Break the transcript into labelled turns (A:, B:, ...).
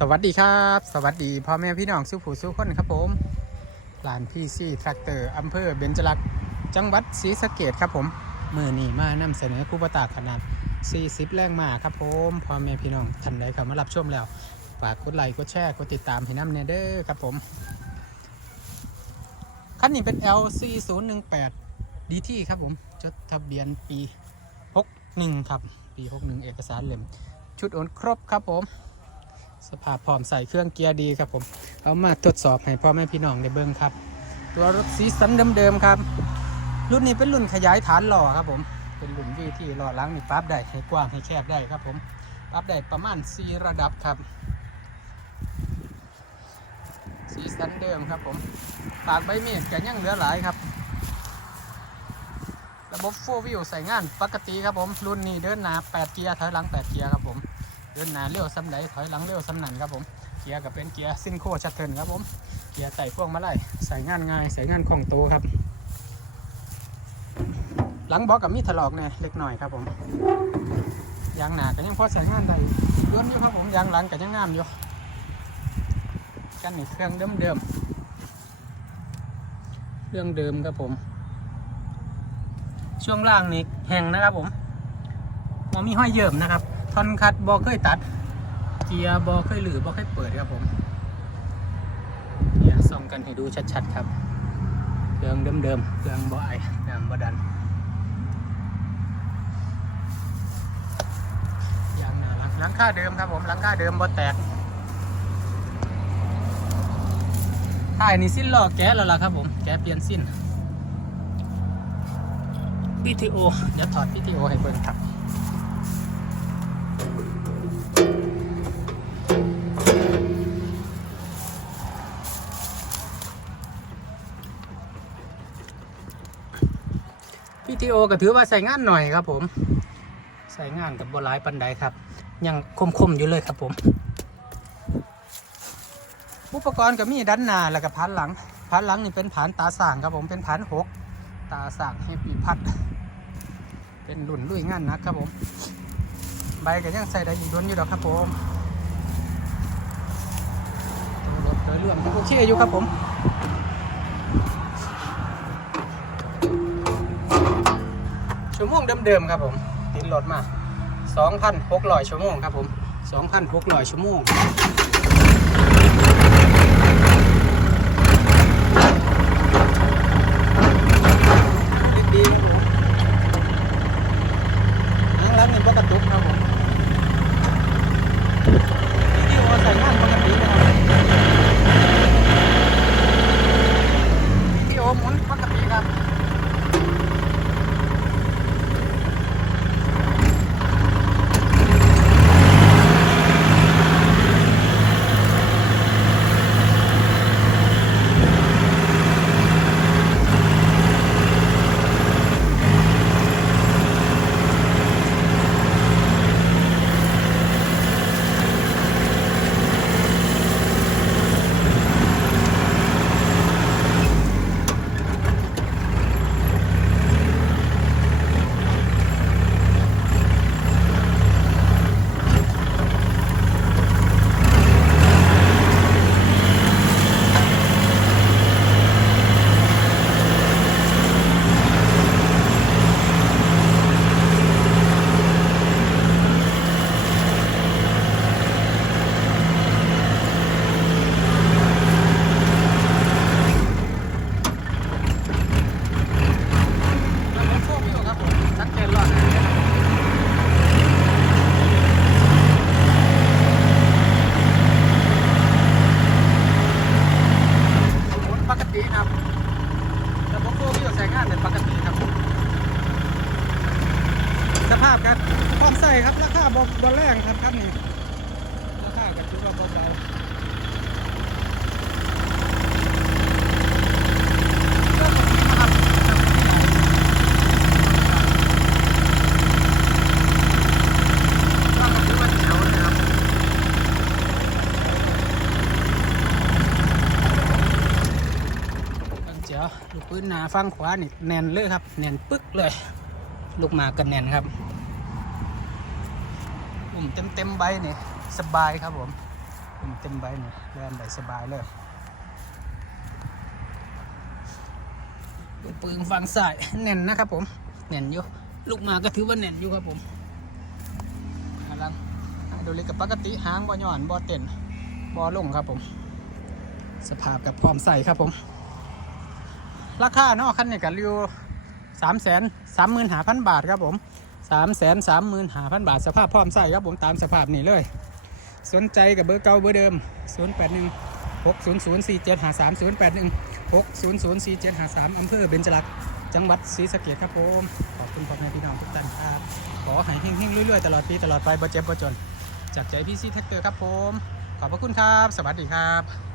A: สวัสดีครับ สวัสดีพ่อแม่พี่น้องสุผู้สุคนครับผมลานพีซีแทรัคเตอร์อำเภอเบญจรักษ์จังหวัดศรีสะเกดครับผมมือนี่มานำเสนอคู่ปตาขนาด 40 แรงมาครับผมพ่อแม่พี่น้องท่านใดเข้ามารับชมแล้วฝากกดไลค์กดแชร์กดติดตามให้น้ำเนเด้อครับผมคันนี้เป็น LC 0 1 8 DT ครับผมจดทะเบียนปี 61 ครับ ปี 61 เอกสารเล่มชุดโอนครบครับผม สภาพพร้อมใส่เครื่องเกียร์ดีครับผม เอามาตรวจสอบให้พ่อแม่พี่น้องได้เบิ่งครับ ตัวรถสีสันเดิมๆครับ รุ่นนี้เป็นรุ่นขยายฐานหล่อครับผม เป็นรุ่นวีที่หล่อล้างนี่ปั๊บได้ให้กว้างให้แคบได้ครับผมปั๊บได้ประมาณ 4 ระดับครับ สีสันเดิมครับผมปากใบเมฆก็ยังเหลือหลายครับระบบโฟวิวใส่งานปกติครับผม รุ่นนี้เดินหน้า8เกียร์ถอยหลัง 8 เกียร์ครับผม เดินหน้าเร็วซ้ำใดถอยหลังเร็วซ้ำนั่นครับผมเกียร์ก็เป็นเกียร์ซินโคชัตเทิลครับผมเกียร์ไต่พวงมาลัยใส่งานง่ายใส่งานคล่องตัวครับ หลังบอกกับมีถลอกเนี่ยเล็กหน่อยครับผมยางหนาก็ยังพอใส่งานได้ย้วนอยู่ครับผมยางหลังก็ยังงามอยู่กันนี่เครื่องเดิมเดิมๆเครื่องเดิมครับผม ช่วงล่างนี่แห้งนะครับผมมมีห้อยเยิ่มนะครับ ทอนคัดบอเคยตัด เกียร์บอเคยหรือบอเคยเปิดครับผมเนี่ยส่องกันให้ดูชัดๆครับเครื่องเดิมๆเครื่องบอไอน้ำบอดันยางหนาหลังหลังค่าเดิมครับผมหลังค่าเดิมบอแตกท้ายนี่สิ้นล้อแก๊สแล้วล่ะครับผมแก๊สเปลี่ยนสิ้นพีทีโอเดี๋ยวถอดพีทีโอให้เบิ่งครับ พีทีโอก็ถือว่าใส่งานหน่อยครับผม ใส่งานกับบหลายปันไดครับ ยังคมๆอยู่เลยครับผม อุปกรณ์ก็มีด้านหน้าแล้วก็พันหลังพันหลังนี่เป็นผานตาส่างครับผมเป็นผานหกตาสังให้ปีพัด เป็นหลุ่นลุยงานนะครับผม ใบก็ยังใส่ได้อีกล้วนอยู่ดอกครับผมตัวรถโดยรวมโอเคอยู่ครับผม ชั่วโมงเดิมๆครับผมติดรถมา2,600ชั่วโมงครับผม2,600ชั่วโมง ดีๆครับผมหางหลังนี่ปกติครับผมวิดีโอใส่งานปกตินะครับวิดีโอหมุนปกติครับ แล้วผมโฟวิวครับผมชัดเจนรอดหมุนปกติครับแล้วผมโฟวิวใส่งานเป็นปกติครับผมสภาพครับพร้ อมใส่ครับ ราคาบอกบอลแรงครับครับนี่ราคาก็ถือว่าเบาๆก็แบบนี้นะครับก็ถือว่าแถวเลยครับเจ้าลูกปืนหนาฟังขวานี่แน่นเลยครับ แน่นปึ๊กเลย ลูกหมากกันแน่นครับ ผมเต็มเต็มๆใบนี่สบายครับผมเป็นเต็มใบเนี่ยแล่นได้สบายเลยลูกปืนฟังสายแน่นนะครับผมแน่นอยู่ลูกหมาก็ถือว่าแน่นอยู่ครับผมกำลังดูเลยกับปกติหางบ่หย่อนบ่เต้นบ่ลงครับผม สภาพกับพร้อมใส่ครับผม ราคาเนาะคันนี้กันอยู่สามแสนสามหมื่นหาพันบาทครับผม สามแสนสามหมื่นห้าพันบาทสภาพพร้อมใส่ครับผมตามสภาพนี้เลย สนใจกับเบอร์เก่าเบอร์เดิม 0 8 1 6 0 0 4 7 5 3 0 8 1 6 0 0 4 7 5 3อำเภอเบญจลักษณ์จังหวัดศรีสะเกษครับผม ขอบคุณพ่อแม่พี่น้องทุกท่านครับ ขอให้เฮงๆเรื่อยๆ ตลอดปีตลอดไปบ่เจ็บบ่จน จากใจพี่ซีแท็กเตอร์ครับผม ขอบพระคุณครับ สวัสดีครับ